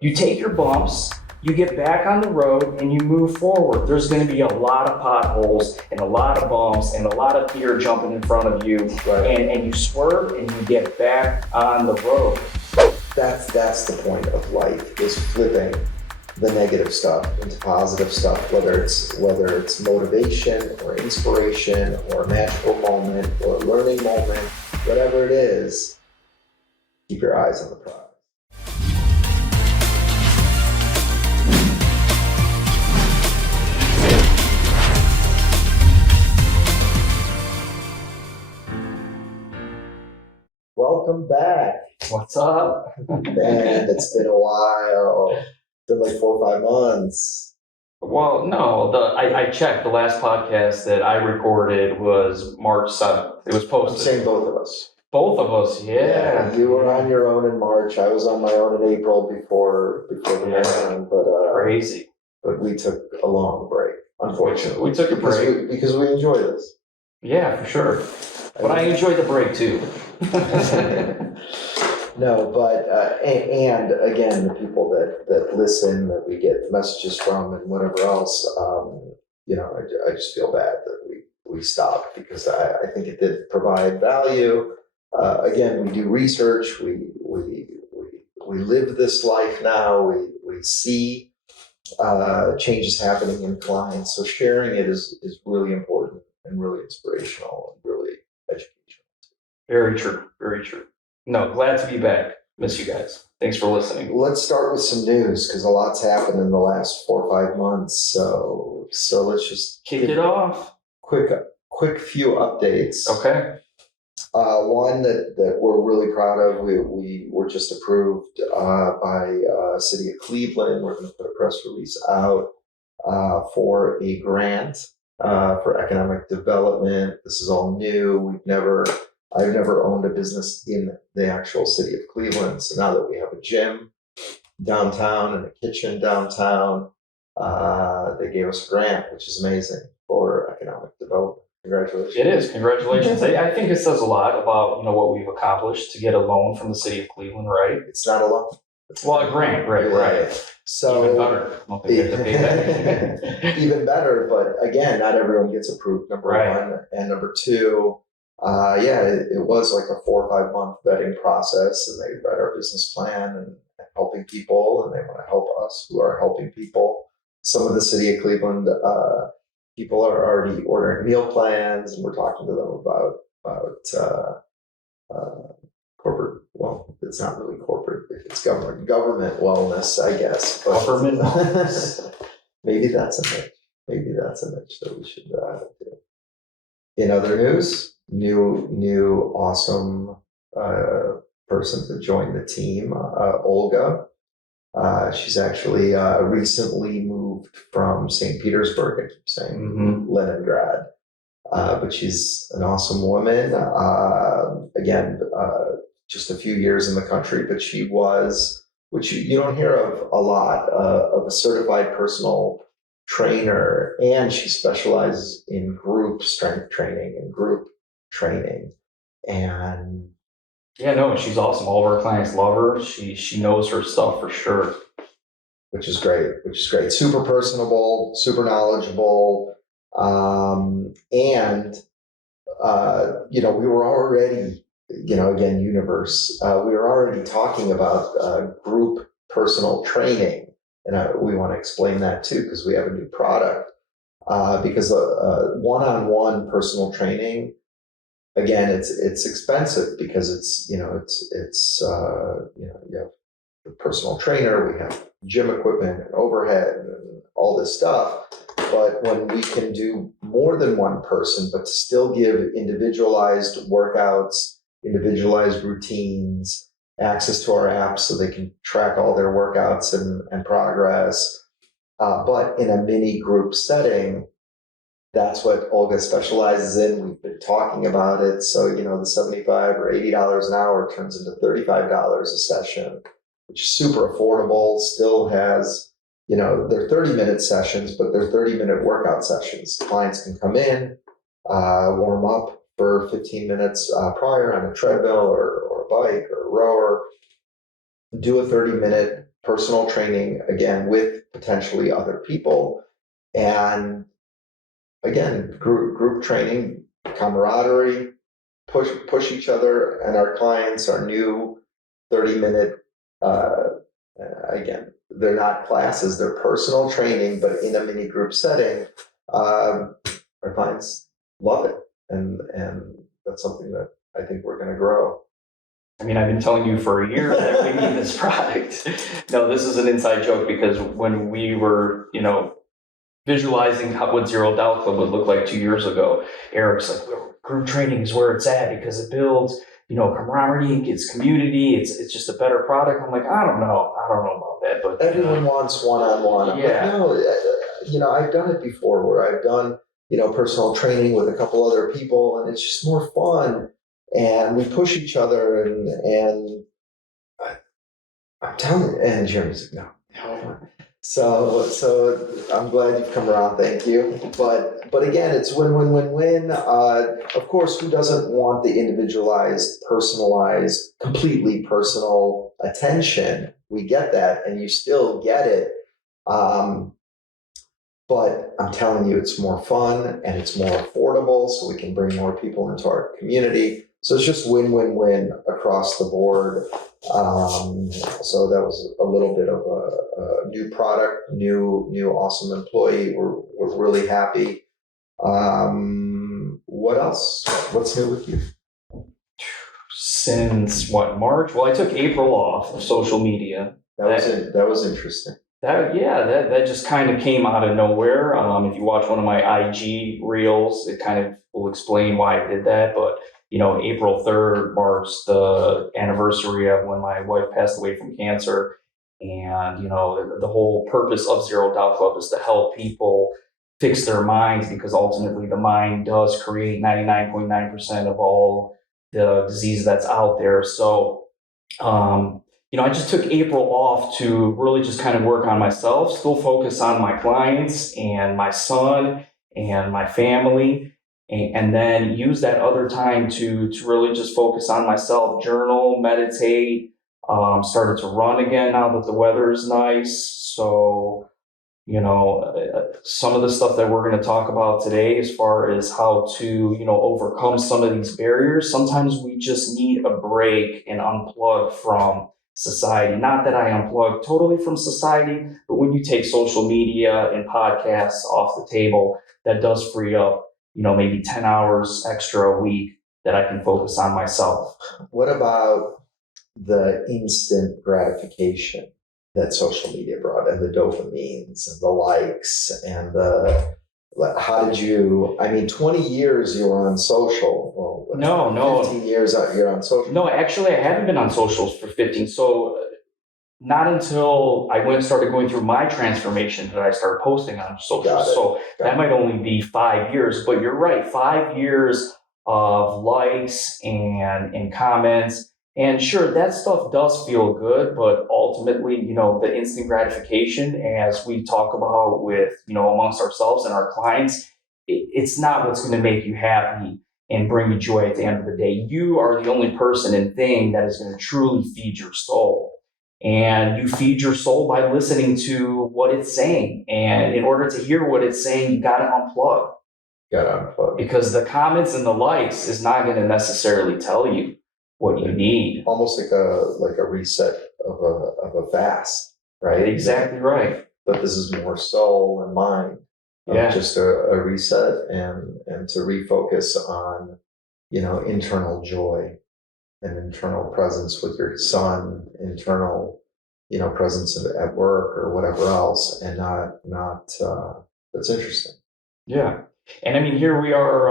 You take your bumps, you get back on the road, and you move forward. There's going to be a lot of potholes and a lot of bumps and a lot of deer jumping in front of you. Right. And you swerve and you get back on the road. That's the point of life, is flipping the negative stuff into positive stuff, whether it's motivation or inspiration or a magical moment or a learning moment, whatever it is, keep your eyes on the prize. Welcome back. What's up? Man, it's been a while. It's been like 4 or 5 months. Well, no, I checked. The last podcast that I recorded was March 7th. It was I'm posted. saying both of us. Both of us, yeah. You were on your own in March. I was on my own in April before the marathon, Crazy. but we took a long break, unfortunately. We took a break. Because we enjoy this. Yeah, for sure. But I enjoyed the break too. No, but and again, the people that listen, that we get messages from, and whatever else, I just feel bad that we stopped, because I think it did provide value. Again, we do research. We live this life now. We see changes happening in clients. So sharing it is really important and really inspirational and really educational. Very true. Very true. No, glad to be back. Miss you guys. Thanks for listening. Let's start with some news, because a lot's happened in the last 4 or 5 months. So let's just Kick it off. Quick few updates. Okay. One that we're really proud of. We were just approved by City of Cleveland. We're going to put a press release out for a grant for economic development. This is all new. I've never owned a business in the actual city of Cleveland. So now that we have a gym downtown and a kitchen downtown, they gave us a grant, which is amazing, for economic development. Congratulations. It is. Congratulations. I think it says a lot about what we've accomplished to get a loan from the city of Cleveland, right? It's not a loan. Well, a grant, right. So even better. I don't think you have to pay that. Even better, but again, not everyone gets approved, number one. And number two, it was like a 4 or 5 month vetting process, and they read our business plan and helping people, and they want to help us who are helping people. Some of the City of Cleveland people are already ordering meal plans, and we're talking to them about corporate. Well, it's not really corporate if it's government wellness, I guess. But government wellness. Maybe that's a niche that we should do. In other news, new awesome person to join the team, Olga. She's actually recently moved from St. Petersburg, I keep saying, Leningrad. But she's an awesome woman. Again, just a few years in the country, but she was, which you don't hear of a lot, of a certified personal trainer, and she specializes in group strength training and group training. And she's awesome. All of our clients love her. She knows her stuff for sure. Which is great. Super personable, super knowledgeable. We were already, again, universe. We were already talking about group personal training. And we want to explain that too, because we have a new product. Because one-on-one personal training, again, it's expensive, because you have the personal trainer, we have gym equipment and overhead and all this stuff. But when we can do more than one person, but still give individualized workouts, individualized routines, access to our apps so they can track all their workouts and progress, but in a mini group setting, that's what Olga specializes in. We've been talking about it. So, the $75 or $80 an hour turns into $35 a session, which is super affordable. Still has, they're 30-minute sessions, but they're 30-minute workout sessions. Clients can come in, warm up for 15 minutes prior on a treadmill or a bike or a rower, do a 30-minute personal training, again, with potentially other people. And again, group training, camaraderie, push each other and our clients, our new 30-minute, again, they're not classes, they're personal training, but in a mini group setting. Our clients love it. And that's something that I think we're going to grow. I mean, I've been telling you for a year that we need this product. No, this is an inside joke because when we were, visualizing what Zero Doubt Club would look like 2 years ago, Eric's like, group training is where it's at because it builds, camaraderie and gets community. It's just a better product. I'm like, I don't know about that, but everyone wants one-on-one. Yeah. But no, I've done it before where I've done, personal training with a couple other people, and it's just more fun. And we push each other, and I'm telling you, and Jeremy's like, no. So I'm glad you've come around. Thank you. But again, it's win. Of course, who doesn't want the individualized, personalized, completely personal attention? We get that, and you still get it. But I'm telling you, it's more fun and it's more affordable, so we can bring more people into our community. So it's just win across the board. So that was a little bit of a new product, new awesome employee. We're really happy. What else? What's new with you? Since March? Well, I took April off of social media. That was interesting. That just kind of came out of nowhere. If you watch one of my IG reels, it kind of will explain why I did that. But April 3rd marks the anniversary of when my wife passed away from cancer. And, the whole purpose of Zero Doubt Club is to help people fix their minds, because ultimately the mind does create 99.9% of all the disease that's out there. So, I just took April off to really just kind of work on myself, still focus on my clients and my son and my family, and then use that other time to really just focus on myself, journal, meditate, started to run again now that the weather is nice. So, some of the stuff that we're going to talk about today as far as how to, overcome some of these barriers. Sometimes we just need a break and unplug from society. Not that I unplug totally from society, but when you take social media and podcasts off the table, that does free up, maybe 10 hours extra a week that I can focus on myself. What about the instant gratification that social media brought, and the dopamines and the likes and how did you, 20 years you were on social. Well, No. 15 years you're on social. No, actually, I haven't been on socials for 15. So not until I started going through my transformation did I start posting on socials. So that might only be 5 years, but you're right. 5 years of likes and comments. And sure, that stuff does feel good, but ultimately, the instant gratification, as we talk about with, amongst ourselves and our clients, it's not what's going to make you happy and bring you joy at the end of the day. You are the only person and thing that is going to truly feed your soul. And you feed your soul by listening to what it's saying. And in order to hear what it's saying, you got to unplug. Because the comments and the likes is not going to necessarily tell you what you need. Almost like a reset of a fast, right? Exactly right. But this is more soul and mind. Yeah. Just a reset and to refocus on, internal joy and internal presence with your son, internal, presence at work or whatever else, and not that's interesting. Yeah. And here we are,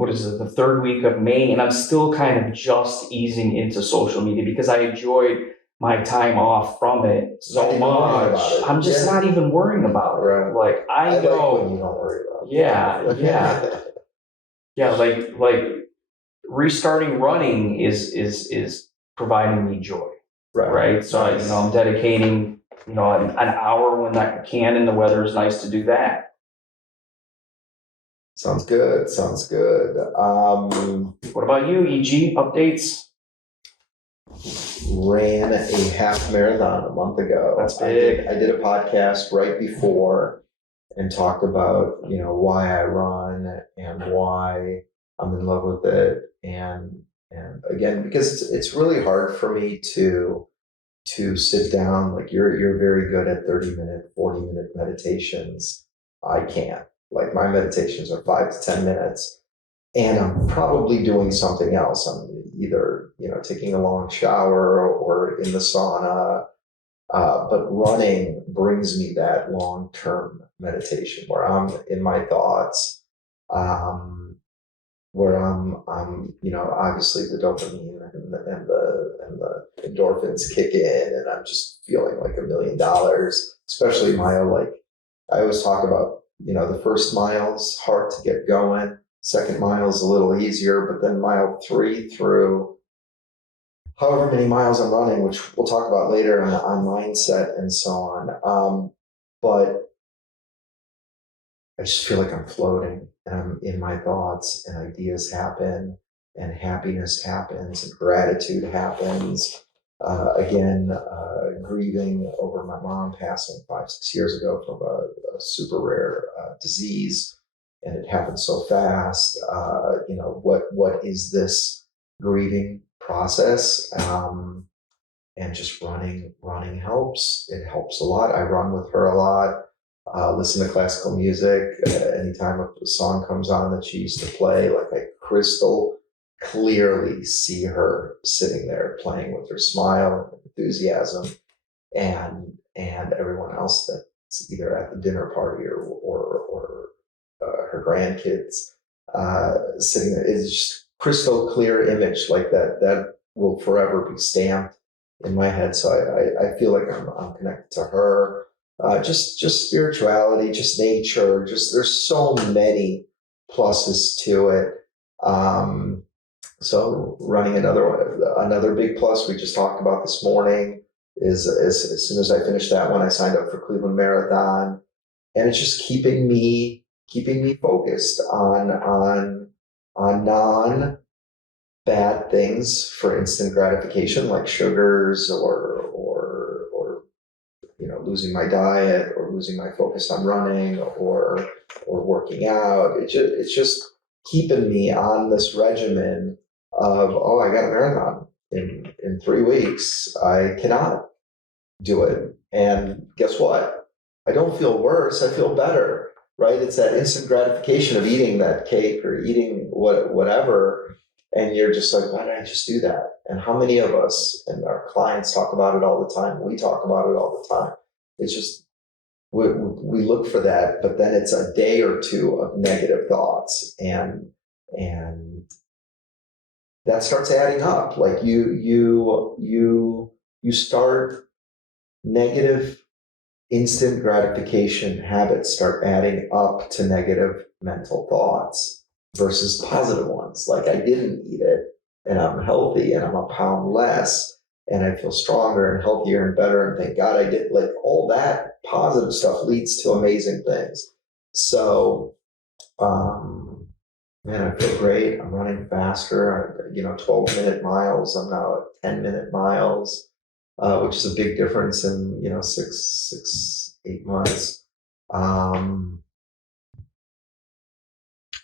the third week of May, and I'm still kind of just easing into social media because I enjoyed my time off from it so much. I'm just not even worrying about it. Right. Like, I know. Like when you don't worry about it. Yeah. Yeah, like restarting running is providing me joy. Right? So, I'm dedicating, an hour when I can, and the weather is nice to do that. Sounds good. What about you, EG updates? ran a half marathon a month ago. That's big. I did a podcast right before and talked about, why I run and why I'm in love with it. And again, because it's really hard for me to sit down. Like you're very good at 30-minute, 40-minute meditations. I can't. Like my meditations are 5 to 10 minutes. And I'm probably doing something else. I'm either, taking a long shower or in the sauna. But running brings me that long-term meditation where I'm in my thoughts, where obviously the dopamine and the endorphins kick in, and I'm just feeling like $1,000,000. Especially mile, like I always talk about, the first mile's hard to get going. Second mile's a little easier, but then mile 3 through however many miles I'm running, which we'll talk about later on mindset and so on. But I just feel like I'm floating and I'm in my thoughts, and ideas happen and happiness happens and gratitude happens. Grieving over my mom passing 5-6 years ago from a super rare disease, and it happened so fast. What is this grieving process? And just running helps. It helps a lot. I run with her a lot. Listen to classical music. Anytime a song comes on that she used to play, like I crystal clearly see her sitting there playing with her smile and enthusiasm, and everyone else that's either at the dinner party or her grandkids sitting there. It's just crystal clear image like that will forever be stamped in my head. So I feel like I'm connected to her. Just spirituality, just nature, just there's so many pluses to it. So running another big plus we just talked about this morning is as soon as I finished that one, I signed up for Cleveland Marathon, and it's just keeping me focused on non bad things for instant gratification, like sugars or losing my diet or losing my focus on running or working out. It's just keeping me on this regimen of, oh, I got a marathon in 3 weeks. I cannot do it. And guess what? I don't feel worse. I feel better, right? It's that instant gratification of eating that cake or eating whatever. And you're just like, why did I just do that? And how many of us and our clients talk about it all the time? We talk about it all the time. It's just, we look for that, but then it's a day or two of negative thoughts, and that starts adding up. Like you start negative instant gratification habits start adding up to negative mental thoughts versus positive ones. Like I didn't eat it and I'm healthy and I'm a pound less and I feel stronger and healthier and better. And thank God I did. Like all that positive stuff leads to amazing things. So, man, I feel great. I'm running faster. 12-minute miles. I'm now at 10-minute miles, which is a big difference in 8 months.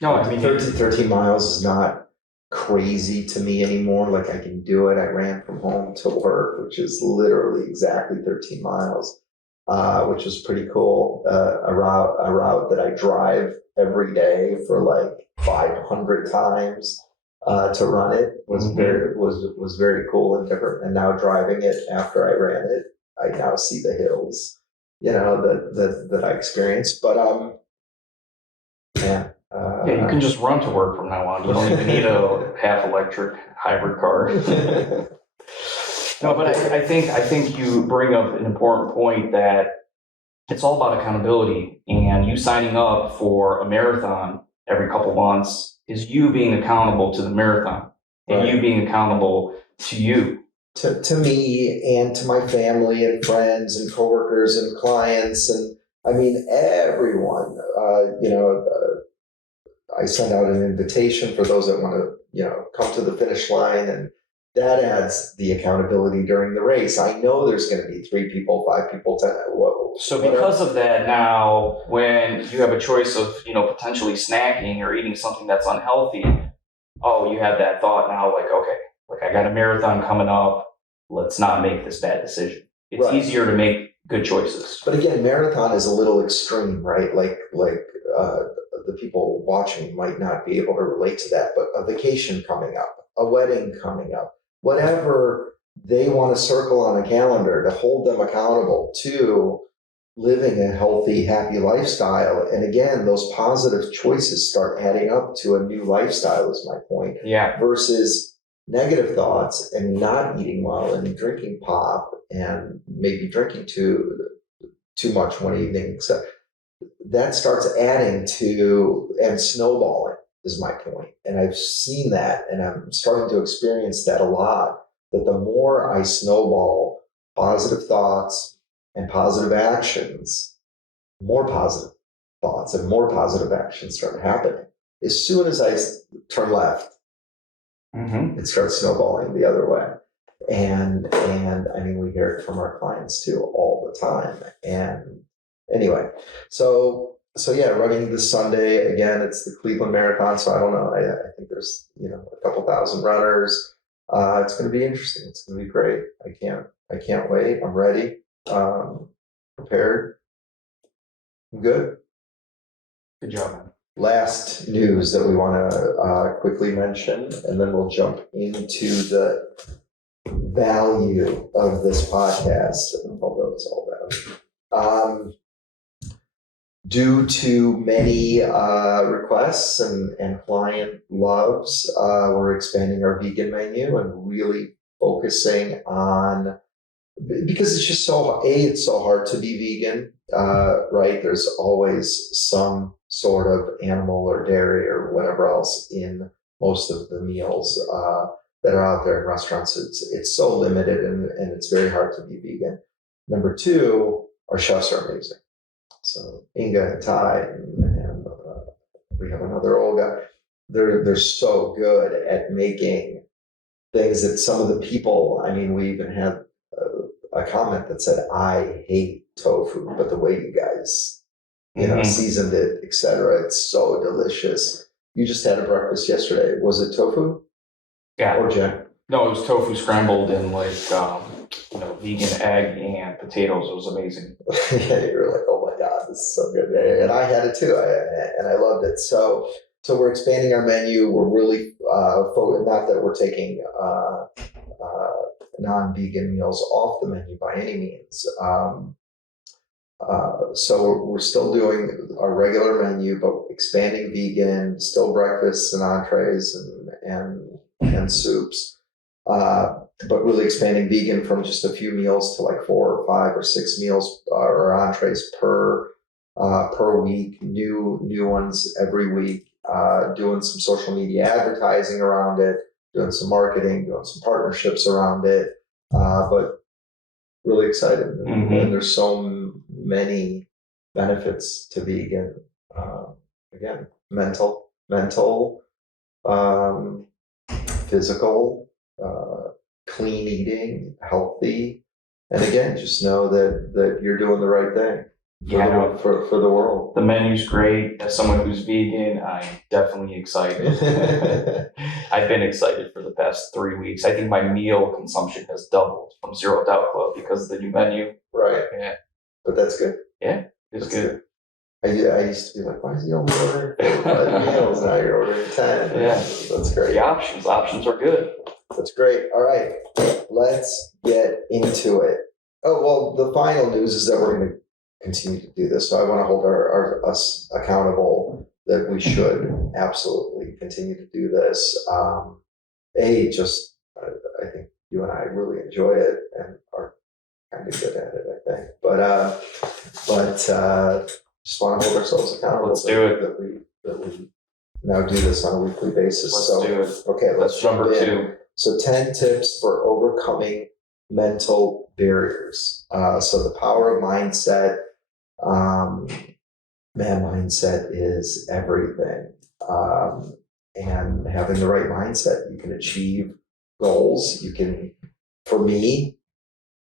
No, I mean 13 miles is not crazy to me anymore. Like I can do it. I ran from home to work, which is literally exactly 13 miles, which was pretty cool. A route that I drive every day for like 500 times to run it was very cool and different. And now driving it after I ran it, I now see the hills, that I experienced. But you can just run to work from now on. You don't even need a half electric hybrid car. No, but I think you bring up an important point that it's all about accountability, and you signing up for a marathon every couple months is you being accountable to the marathon and you being accountable to you. To me and to my family and friends and coworkers and clients. And I mean, everyone, I send out an invitation for those that want to, come to the finish line and that adds the accountability during the race. I know there's going to be 3 people, 5 people, 10. So because of that, now when you have a choice of, potentially snacking or eating something that's unhealthy, oh, you have that thought now, like, okay, like I got a marathon coming up. Let's not make this bad decision. It's Right. easier to make good choices. But again, marathon is a little extreme, right? Like the people watching might not be able to relate to that, but a vacation coming up, a wedding coming up, whatever they want to circle on a calendar to hold them accountable to living a healthy, happy lifestyle. And again, those positive choices start adding up to a new lifestyle, is my point. Yeah. Versus negative thoughts and not eating well and drinking pop and maybe drinking too much one evening. So that starts adding to and snowballing, is my point. And I've seen that, and I'm starting to experience that a lot, that the more I snowball positive thoughts and positive actions, more positive thoughts and more positive actions start happening. As soon as I turn left, it starts snowballing the other way. And I mean, we hear it from our clients too all the time. And anyway, so yeah, running this Sunday again. It's the Cleveland Marathon, so I don't know. I think there's a couple thousand runners. It's going to be interesting. It's going to be great. I can't wait. I'm ready. Prepared. I'm good. Good job, man. Last news that we want to quickly mention, and then we'll jump into the value of this podcast, although it's all value. Due to many requests and client loves, we're expanding our vegan menu and really focusing on, because it's just it's so hard to be vegan, right? There's always some sort of animal or dairy or whatever else in most of the meals that are out there in restaurants. It's so limited and it's very hard to be vegan. Number 2, our chefs are amazing. So Inga and Ty and we have another Olga. They're so good at making things that some of the people, I mean, we even had a comment that said, I hate tofu, but the way you guys, seasoned it, etc., it's so delicious. You just had a breakfast yesterday. Was it tofu? Yeah. Or Jen? No, it was tofu scrambled in vegan egg and potatoes. It was amazing. Yeah, you were like, oh my God, this is so good. And I had it too, and I loved it. So we're expanding our menu. We're really not that we're taking non-vegan meals off the menu by any means. So we're still doing our regular menu, but expanding vegan, still breakfasts and entrees and soups. But really expanding vegan from just a few meals to like 4 or 5 or 6 meals or entrees per week, new ones every week, doing some social media advertising around it, doing some marketing, doing some partnerships around it, but really excited. And there's so many benefits to vegan. Again, mental, physical, clean eating, healthy, and again, just know that you're doing the right thing for the world. The menu's great. As someone who's vegan, I'm definitely excited. I've been excited for the past 3 weeks. I think my meal consumption has doubled from Zero Doubt Club because of the new menu. Right. Yeah. But that's good. Yeah, it's good. I used to be like, why is he only ordering 5 meals? Now you're ordering 10. Yeah. That's great. The options are good. That's great. All right, let's get into it. Oh, well, the final news is that we're going to continue to do this. So I want to hold us accountable that we should absolutely continue to do this. I think you and I really enjoy it and are kind of good at it, I think. But just want to hold ourselves accountable. Let's do it. That we now do this on a weekly basis. Let's do it. Okay, That's number 2. So 10 tips for overcoming mental barriers. So the power of mindset. Mindset is everything. And having the right mindset, you can achieve goals. For me,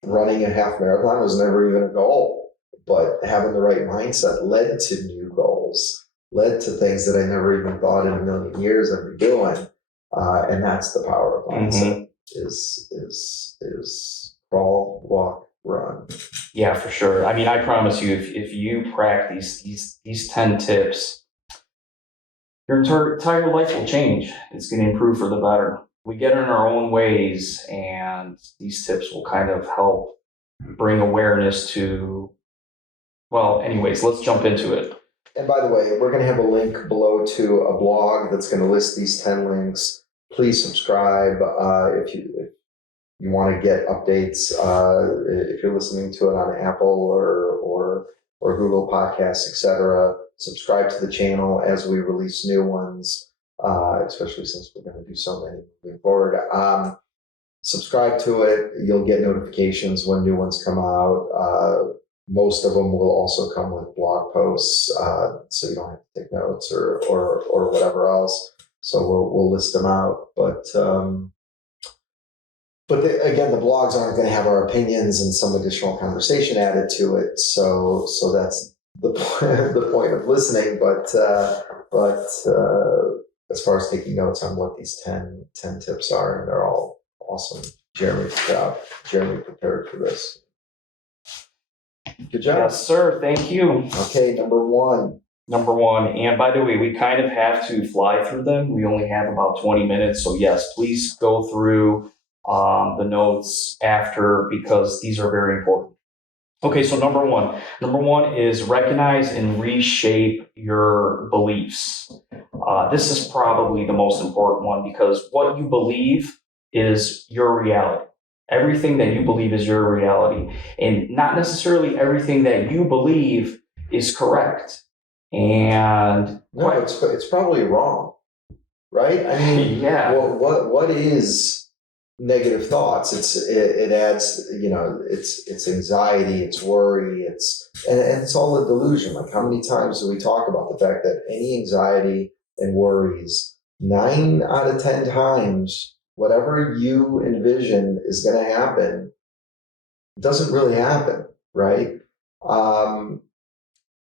running a half marathon was never even a goal, but having the right mindset led to new goals, led to things that I never even thought in a million years I'd be doing. And that's the power of mindset. Is crawl, walk, run. Yeah, for sure. I mean, I promise you, if you practice these 10 tips, your entire life will change. It's going to improve for the better. We get in our own ways, and these tips will kind of help bring awareness to, well, anyways, let's jump into it. And by the way, we're going to have a link below to a blog that's going to list these 10 links. Please subscribe if you want to get updates. If you're listening to it on Apple or Google Podcasts, etc., subscribe to the channel as we release new ones, especially since we're going to do so many moving forward. Subscribe to it. You'll get notifications when new ones come out. Most of them will also come with blog posts, so you don't have to take notes or whatever else. So we'll list them out. But again, the blogs aren't going to have our opinions and some additional conversation added to it. So that's the point of listening. But as far as taking notes on what these 10 tips are, and they're all awesome. Jeremy prepared for this. Good job. Yes, sir. Thank you. Okay, number one. And by the way, we kind of have to fly through them. We only have about 20 minutes. So yes, please go through the notes after, because these are very important. Okay, so number one is recognize and reshape your beliefs. This is probably the most important one, because what you believe is your reality. Everything that you believe is your reality, and not necessarily everything that you believe is correct. And no, it's probably wrong, right? I mean, yeah. What is negative thoughts? It adds, it's anxiety, it's worry, and it's all a delusion. Like, how many times do we talk about the fact that any anxiety and worries, 9 out of 10 times, whatever you envision is going to happen doesn't really happen, right?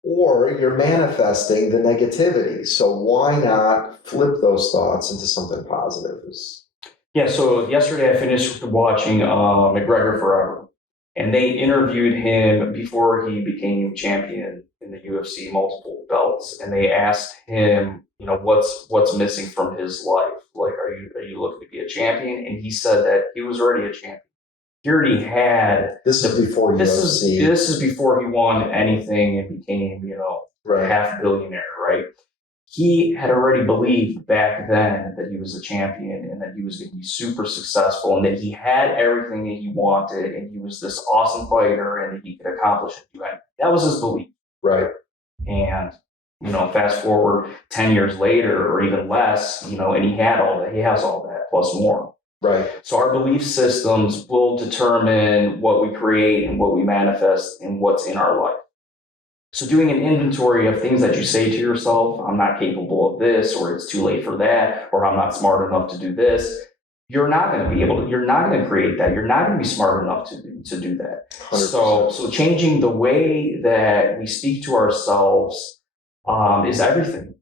Or you're manifesting the negativity. So why not flip those thoughts into something positive? Yeah, so yesterday I finished watching McGregor Forever, and they interviewed him before he became champion in the UFC, multiple belts, and they asked him, what's missing from his life? Like, are you looking to be a champion? And he said that he was already a champion. He already had. This is before UFC. This is before he won anything and became, right. half billionaire, right? He had already believed back then that he was a champion and that he was going to be super successful and that he had everything that he wanted and he was this awesome fighter and that he could accomplish it. That was his belief. Right. And, fast forward 10 years later or even less, and he had all that. He has all that plus more. Right. So our belief systems will determine what we create and what we manifest and what's in our life. So doing an inventory of things that you say to yourself, I'm not capable of this, or it's too late for that, or I'm not smart enough to do this, you're not going to create that. You're not going to be smart enough to do that. 100%. So changing the way that we speak to ourselves is everything.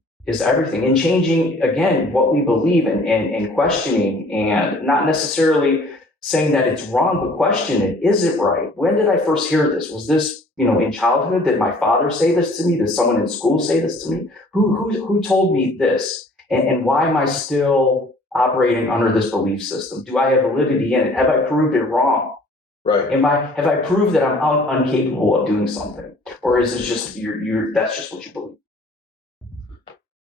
And changing, again, what we believe and questioning, and not necessarily saying that it's wrong, but question it. Is it right? When did I first hear this? Was this, in childhood? Did my father say this to me? Did someone in school say this to me? Who told me this? And why am I still operating under this belief system? Do I have validity in it? Have I proved it wrong? Right. Have I proved that I'm incapable of doing something? Or is it just that's just what you believe?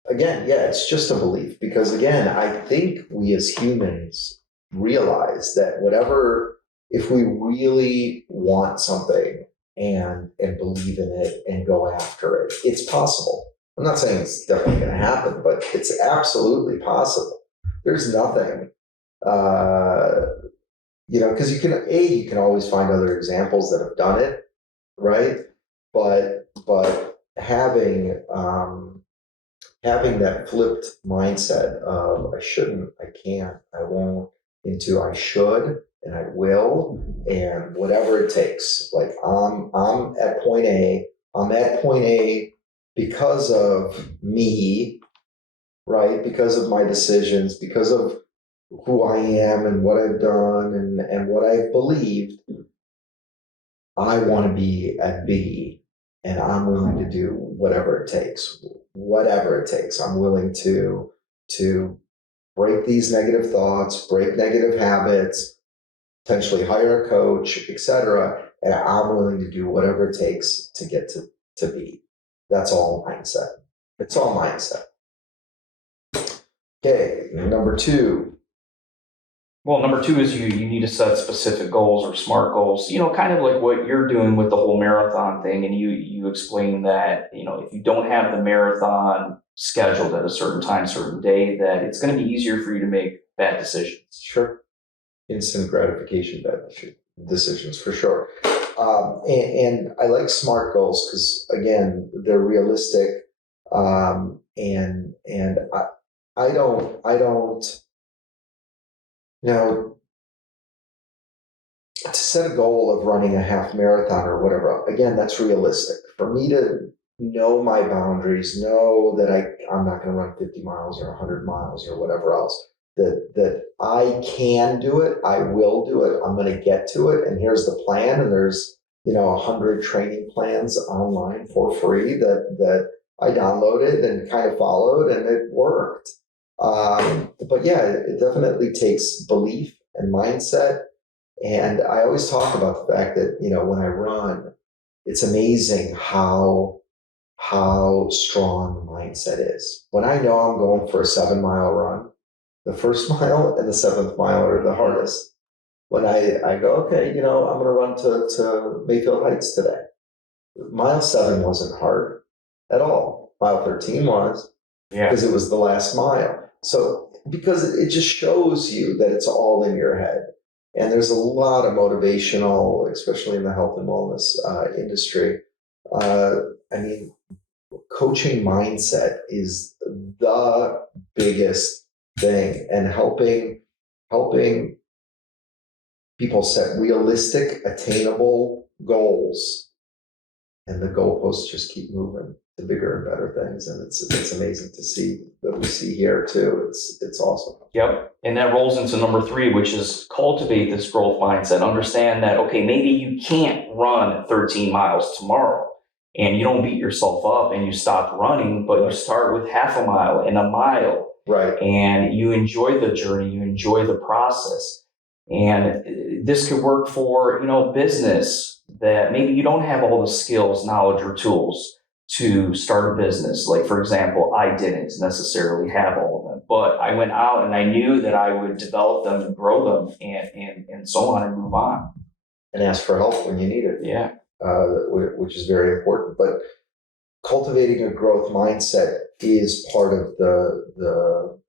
Again, yeah, it's just a belief, because again, I think we as humans realize that if we really want something and believe in it and go after it, it's possible. I'm not saying it's definitely going to happen, but it's absolutely possible. There's nothing, because you can always find other examples that have done it, right? But having that flipped mindset of I shouldn't, I can't, I won't, into I should and I will and whatever it takes. Like I'm at point A. I'm at point A because of me, right? Because of my decisions, because of who I am and what I've done and what I've believed. I want to be at B, and I'm willing to do whatever it takes. Whatever it takes. I'm willing to break these negative thoughts, break negative habits, potentially hire a coach, etc. And I'm willing to do whatever it takes to get to B. That's all mindset. It's all mindset. Okay, number 2. Well, number 2 is you need to set specific goals or SMART goals, kind of like what you're doing with the whole marathon thing. And you explain that, if you don't have the marathon scheduled at a certain time, certain day, that it's going to be easier for you to make bad decisions. Sure. Instant gratification bad decisions for sure. And I like SMART goals because, again, they're realistic. And I don't, to set a goal of running a half marathon or whatever, again, that's realistic. For me to know my boundaries, know that I'm not going to run 50 miles or 100 miles or whatever else, that I can do it, I will do it, I'm going to get to it, and here's the plan, and there's 100 training plans online for free that I downloaded and kind of followed, and it worked. But yeah, it definitely takes belief and mindset. And I always talk about the fact that, when I run, it's amazing how strong the mindset is. When I know I'm going for a 7-mile run, the first mile and the 7th mile are the hardest. When I go, okay, I'm going to run to Mayfield Heights today. Mile 7 wasn't hard at all. Mile 13 was, because it was the last mile. So, because it just shows you that it's all in your head. And there's a lot of motivational, especially in the health and wellness industry. Coaching mindset is the biggest thing, and helping people set realistic, attainable goals, and the goalposts just keep moving to bigger and better things. And it's amazing to see that we see here too. It's awesome. Yep. And that rolls into number 3, which is cultivate this growth mindset. Understand that, okay, maybe you can't run 13 miles tomorrow and you don't beat yourself up and you stop running, but you start with half a mile and a mile. Right. And you enjoy the journey, you enjoy the process. And this could work for, business, that maybe you don't have all the skills, knowledge, or tools to start a business. Like, for example, I didn't necessarily have all of them, but I went out and I knew that I would develop them and grow them and so on and move on. And ask for help when you need it. Yeah. Which is very important. But cultivating a growth mindset is part of the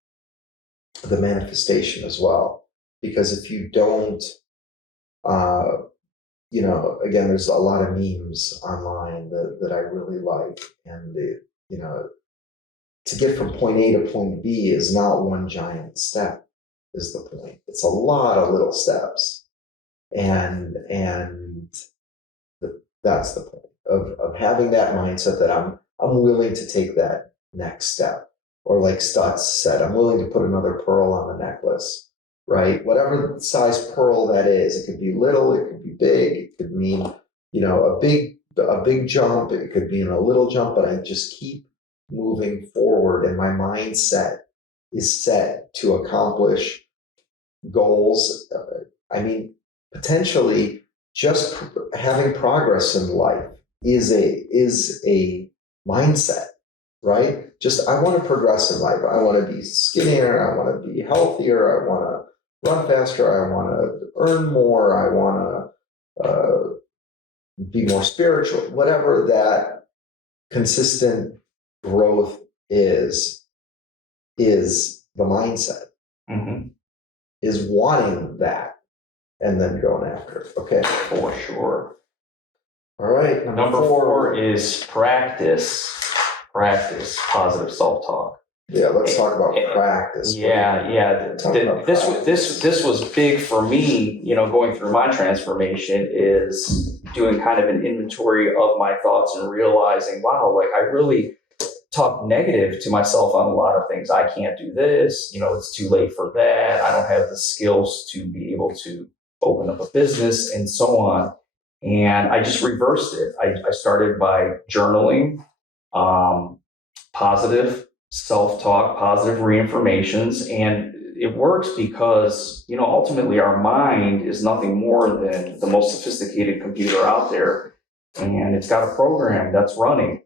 manifestation as well. Because if you don't, again, there's a lot of memes online that I really like. And, to get from point A to point B is not one giant step, is the point. It's a lot of little steps. And that's the point of having that mindset that I'm willing to take that next step. Or like Stutz said, I'm willing to put another pearl on the necklace. Right? Whatever size pearl that is, it could be little, it could be big, it could mean, a big jump, it could mean a little jump, but I just keep moving forward, and my mindset is set to accomplish goals. Potentially just having progress in life is a mindset. Right? Just, I want to progress in life. I want to be skinnier. I want to be healthier. I want to run faster. I want to earn more. I want to be more spiritual. Whatever that consistent growth is the mindset. Mm-hmm. Is wanting that and then going after it. Okay. For sure. All right. Number 4 is practice positive self-talk. Yeah, let's talk about practice. This was big for me, going through my transformation, is doing kind of an inventory of my thoughts and realizing, wow, like I really talk negative to myself on a lot of things. I can't do this, it's too late for that. I don't have the skills to be able to open up a business and so on. And I just reversed it. I started by journaling, positive self-talk, positive reaffirmations, and it works because, ultimately our mind is nothing more than the most sophisticated computer out there, and it's got a program that's running.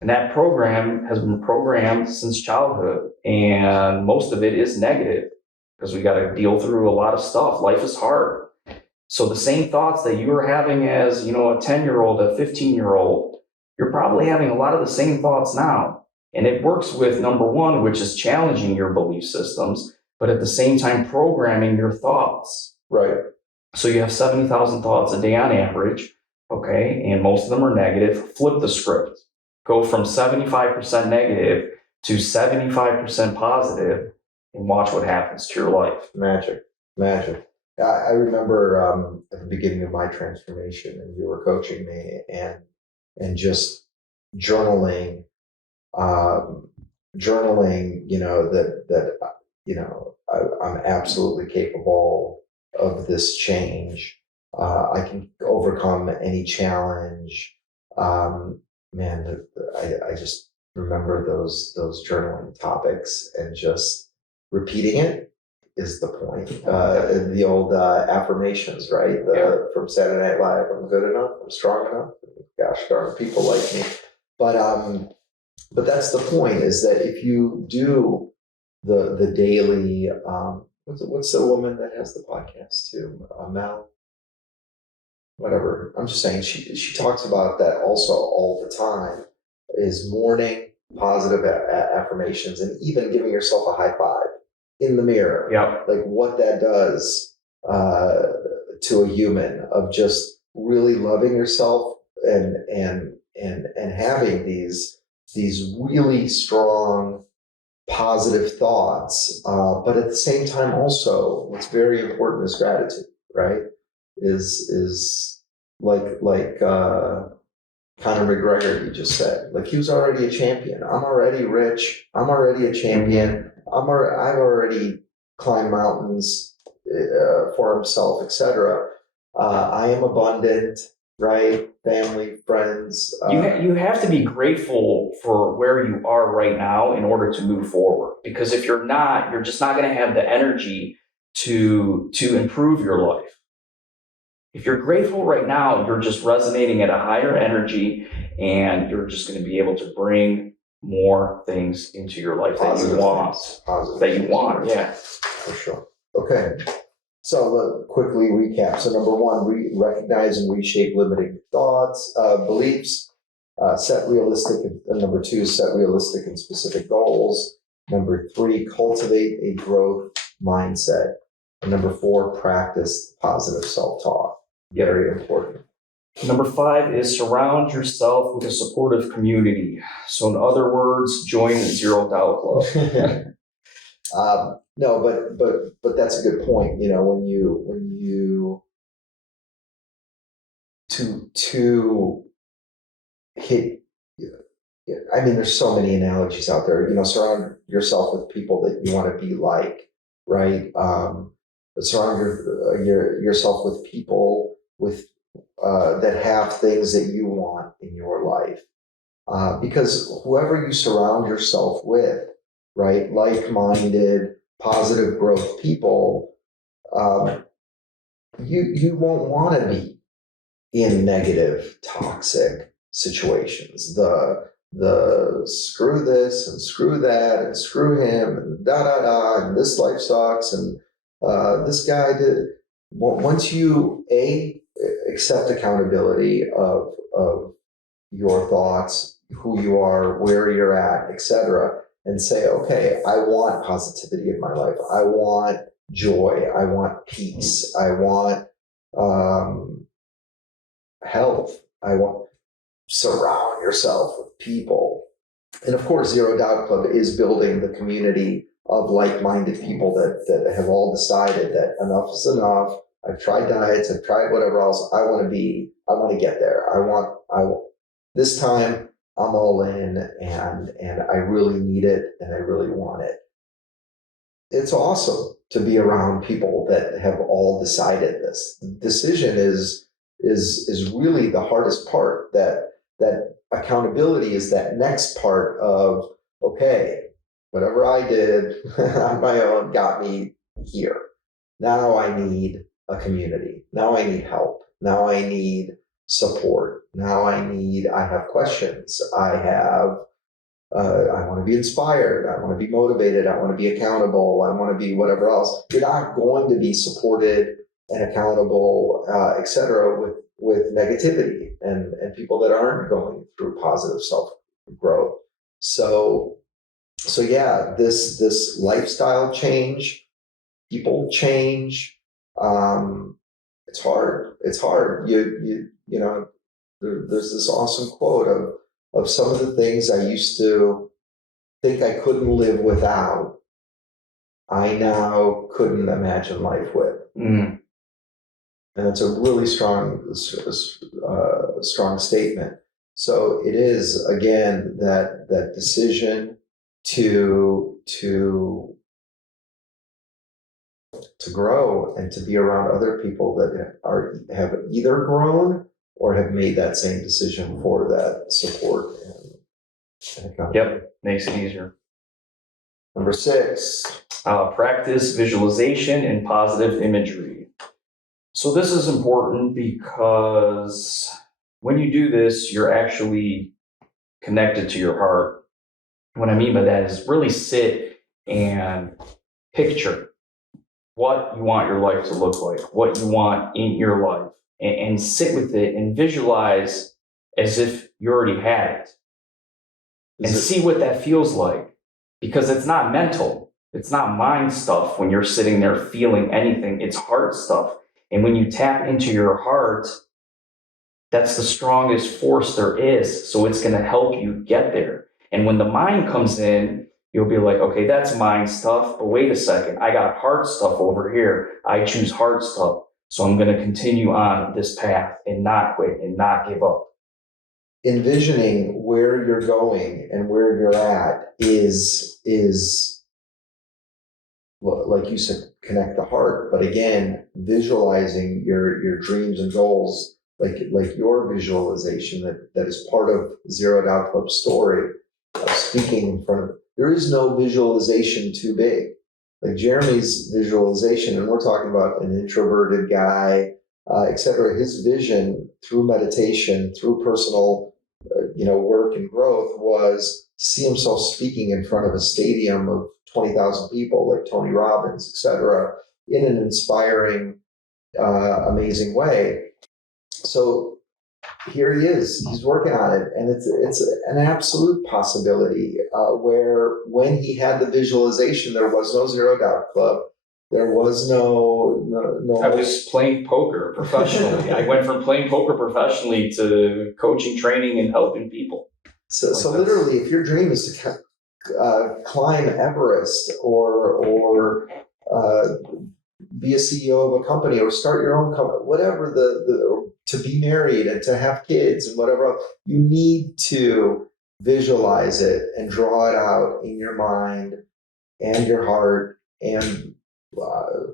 And that program has been programmed since childhood, and most of it is negative because we got to deal through a lot of stuff. Life is hard. So the same thoughts that you were having as, a 10-year-old, a 15-year-old, you're probably having a lot of the same thoughts now. And it works with number one, which is challenging your belief systems, but at the same time programming your thoughts. Right. So you have 70,000 thoughts a day on average, okay, and most of them are negative. Flip the script. Go from 75% negative to 75% positive and watch what happens to your life. Magic. I remember at the beginning of my transformation, and you were coaching me, and just journaling, I'm absolutely capable of this change. I can overcome any challenge. I just remember those journaling topics, and just repeating it is the point. The old affirmations, right? From Saturday Night Live: I'm good enough, I'm strong enough. Gosh darn, people like me. But that's the point, is that if you do the daily, what's the woman that has the podcast too? Mel? Whatever. I'm just saying, she talks about that also all the time, is morning positive affirmations, and even giving yourself a high five in the mirror. Yep. Like what that does to a human, of just really loving yourself and having these really strong positive thoughts, but at the same time also what's very important is gratitude, right? Is like Conor McGregor, you just said, like, he was already a champion. I'm already rich. I'm already a champion. I've already climbed mountains for himself, etc. I am abundant, right? Family, friends. You have to be grateful for where you are right now in order to move forward. Because if you're not, you're just not going to have the energy to improve your life. If you're grateful right now, you're just resonating at a higher energy, and you're just going to be able to bring more things into your life that you want. Yeah, for sure. Okay. So quickly recap. So number one, recognize and reshape limiting thoughts, beliefs. Set realistic. Number two, set realistic and specific goals. Number three, cultivate a growth mindset. And number four, practice positive self-talk. Very important. Number five is surround yourself with a supportive community. So in other words, join the Zero Doubt Club. No, but that's a good point. When you to hit. I mean, there's so many analogies out there. Surround yourself with people that you want to be like, right? Surround yourself with people that have things that you want in your life, because whoever you surround yourself with, right, like-minded, positive growth people, you won't want to be in negative, toxic situations. The screw this and screw that and screw him and and this life sucks and this guy did. Once you accept accountability of your thoughts, who you are, where you're at, etc., and say, okay, I want positivity in my life. I want joy. I want peace. I want health. I want. Surround yourself with people And of course, Zero Doubt Club is building the community of like-minded people that have all decided that enough is enough. I've tried diets, I've tried whatever else. I want to get there. This time I'm all in, and I really need it, and I really want it. It's awesome to be around people that have all decided this. The decision is really the hardest part. That accountability is that next part of, okay, whatever I did on my own got me here. Now I need a community. Now I need help. Now I need support. Now I have questions. I want to be inspired. I want to be motivated. I want to be accountable. I want to be whatever else. You're not going to be supported and accountable, et cetera, with negativity and people that aren't going through positive self growth. So yeah, this lifestyle change, people change. It's hard. It's hard. You know, there's this awesome quote of some of the things I used to think I couldn't live without, I now couldn't imagine life with. Mm. And it's a really strong statement. So it is, again, that decision to grow and to be around other people that have either grown or have made that same decision for that support and accountability. Yep, makes it easier. Number 6. Practice visualization and positive imagery. So this is important because when you do this, you're actually connected to your heart. What I mean by that is really sit and picture what you want your life to look like, what you want in your life, and sit with it and visualize as if you already had it. And see what that feels like. Because it's not mental. It's not mind stuff when you're sitting there feeling anything. It's heart stuff. And when you tap into your heart, that's the strongest force there is. So it's going to help you get there. And when the mind comes in, you'll be like, okay, that's mind stuff. But wait a second, I got heart stuff over here. I choose heart stuff. So I'm going to continue on this path and not quit and not give up. Envisioning where you're going and where you're at is like you said, connect the heart. But again, visualizing your dreams and goals, like your visualization that is part of Zero Doubt Club's story of speaking in front of it. There is no visualization too big. Like Jeremy's visualization, and we're talking about an introverted guy, et cetera. His vision through meditation, through personal work and growth was to see himself speaking in front of a stadium of 20,000 people like Tony Robbins, et cetera, in an inspiring, amazing way. So here he is, he's working on it. And it's an absolute possibility where when he had the visualization, there was no Zero Doubt Club. There was no. I was playing poker professionally. I went from playing poker professionally to coaching, training, and helping people. So literally, if your dream is to climb Everest or be a CEO of a company or start your own company, whatever to be married and to have kids and whatever else, you need to visualize it and draw it out in your mind and your heart and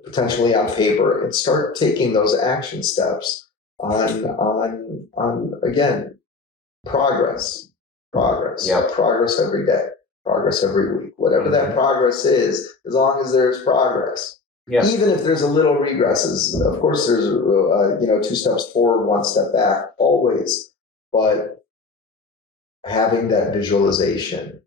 potentially on paper, and start taking those action steps on again, progress. Yep. Progress every day, progress every week, whatever that progress is, as long as there's progress. Yep. Even if there's a little regresses, of course there's 2 steps forward, 1 step back, always, but having that visualization.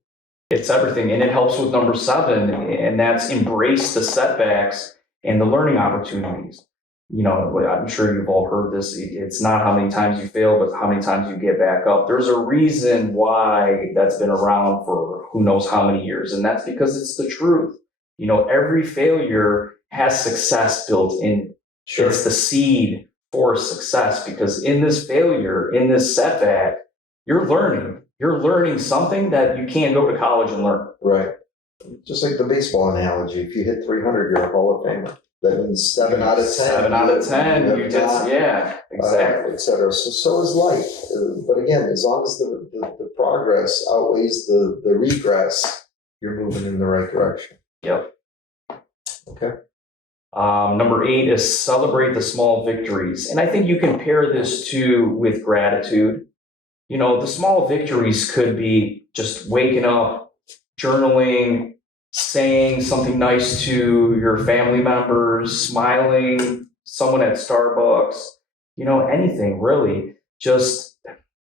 It's everything, and it helps with number 7, and that's embrace the setbacks and the learning opportunities. I'm sure you've all heard this. It's not how many times you fail, but how many times you get back up. There's a reason why that's been around for who knows how many years, and that's because it's the truth. Every failure has success built in. Sure. It's the seed for success, because in this failure, in this setback, you're learning. you're learning something that you can't go to college and learn. Right. Just like the baseball analogy, if you hit 300, you're a Hall of Famer. That means 7 out of 10. 7 out of 10. You did, yeah, exactly. Et cetera. So is life. But again, as long as the progress outweighs the regress, you're moving in the right direction. Yep. Okay. Number 8 is celebrate the small victories. And I think you can pair this too with gratitude. You know, the small victories could be just waking up, journaling, saying something nice to your family members, smiling, someone at Starbucks, you know, anything really. Just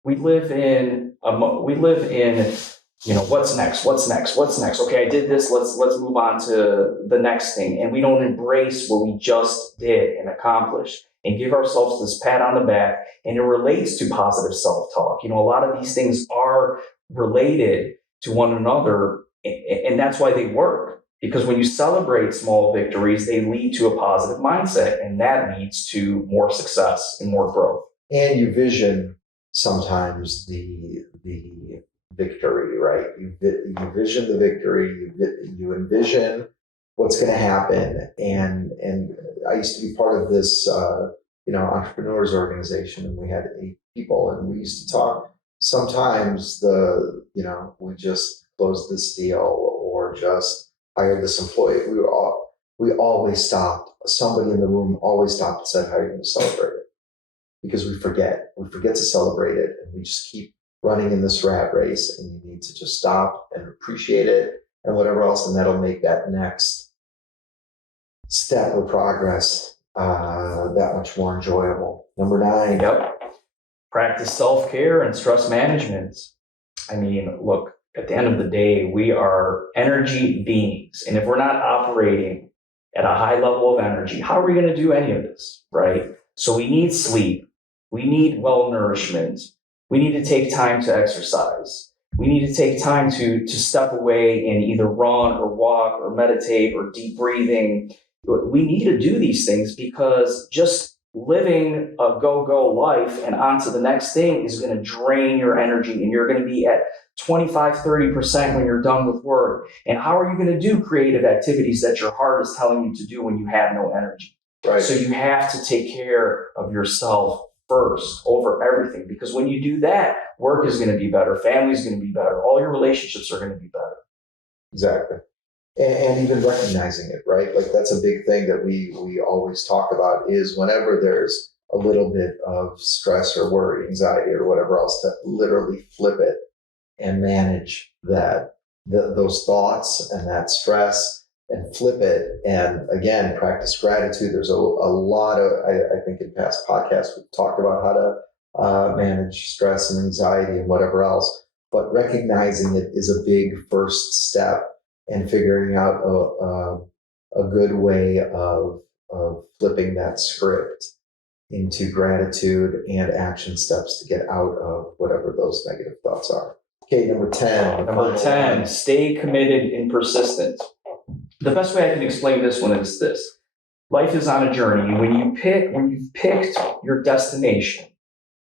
we live in, you know, what's next? Okay, I did this. Let's move on to the next thing. And we don't embrace what we just did and accomplished and give ourselves this pat on the back. And it relates to positive self-talk. You know, a lot of these things are related to one another, and that's why they work. Because when you celebrate small victories, they lead to a positive mindset, and that leads to more success and more growth. And you vision sometimes the victory, right? You vision the victory, you envision what's going to happen. And I used to be part of this, entrepreneurs organization, and we had 8 people, and we used to talk. Sometimes we just closed this deal or just hired this employee. We always stopped. Somebody in the room always stopped and said, "How are you going to celebrate it?" Because we forget to celebrate it, and we just keep running in this rat race, and you need to just stop and appreciate it and whatever else, and that'll make that next step of progress that much more enjoyable. Number 9. Yep. Practice self-care and stress management. I mean, look, at the end of the day, we are energy beings. And if we're not operating at a high level of energy, how are we going to do any of this, right? So we need sleep. We need well nourishment. We need to take time to exercise. We need to take time to step away and either run or walk or meditate or deep breathing. We need to do these things because just living a go-go life and on to the next thing is going to drain your energy, and you're going to be at 25-30% when you're done with work. And how are you going to do creative activities that your heart is telling you to do when you have no energy? Right. So you have to take care of yourself first over everything, because when you do that, work is going to be better, family is going to be better, all your relationships are going to be better. Exactly. And even recognizing it, right? Like that's a big thing that we always talk about is whenever there's a little bit of stress or worry, anxiety or whatever else, to literally flip it and manage those thoughts and that stress and flip it. And again, practice gratitude. There's a lot of, I think in past podcasts, we've talked about how to manage stress and anxiety and whatever else, but recognizing it is a big first step. And figuring out a good way of flipping that script into gratitude and action steps to get out of whatever those negative thoughts are. Okay, number 10. Number 10, stay committed and persistent. The best way I can explain this one is this. Life is on a journey. When you've picked your destination,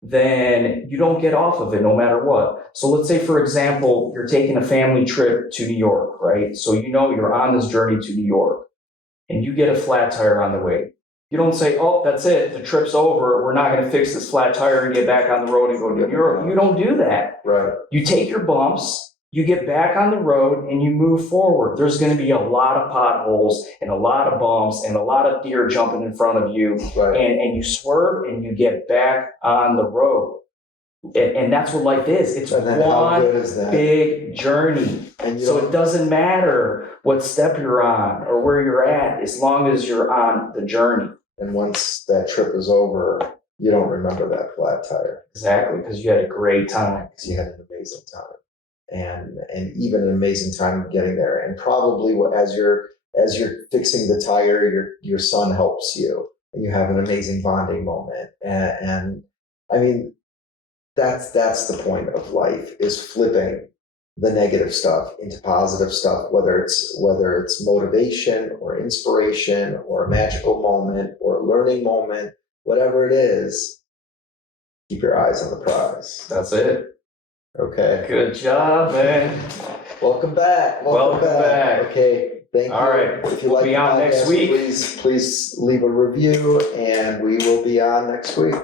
then you don't get off of it no matter what. So let's say, for example, you're taking a family trip to New York, right? So you know you're on this journey to New York and you get a flat tire on the way. You don't say, "Oh, that's it, the trip's over, we're not going to fix this flat tire and get back on the road and go to New York." You don't do that. Right. You take your bumps, you get back on the road, and you move forward. There's going to be a lot of potholes and a lot of bumps and a lot of deer jumping in front of you. Right. And you swerve and you get back on the road. And that's what life is. It's one big journey. And so it doesn't matter what step you're on or where you're at, as long as you're on the journey. And once that trip is over, you don't remember that flat tire. Exactly, because you had a great time. Because you had an amazing time. And even an amazing time getting there. And probably as you're fixing the tire, your son helps you, and you have an amazing bonding moment. And I mean, that's the point of life, is flipping the negative stuff into positive stuff, whether it's motivation or inspiration or a magical moment or a learning moment, whatever it is. Keep your eyes on the prize. That's it. Okay. Good job, man. Welcome back. Welcome back. Okay. Thank you. All right. If you We'll like be the on next podcast, week. please leave a review, and we will be on next week.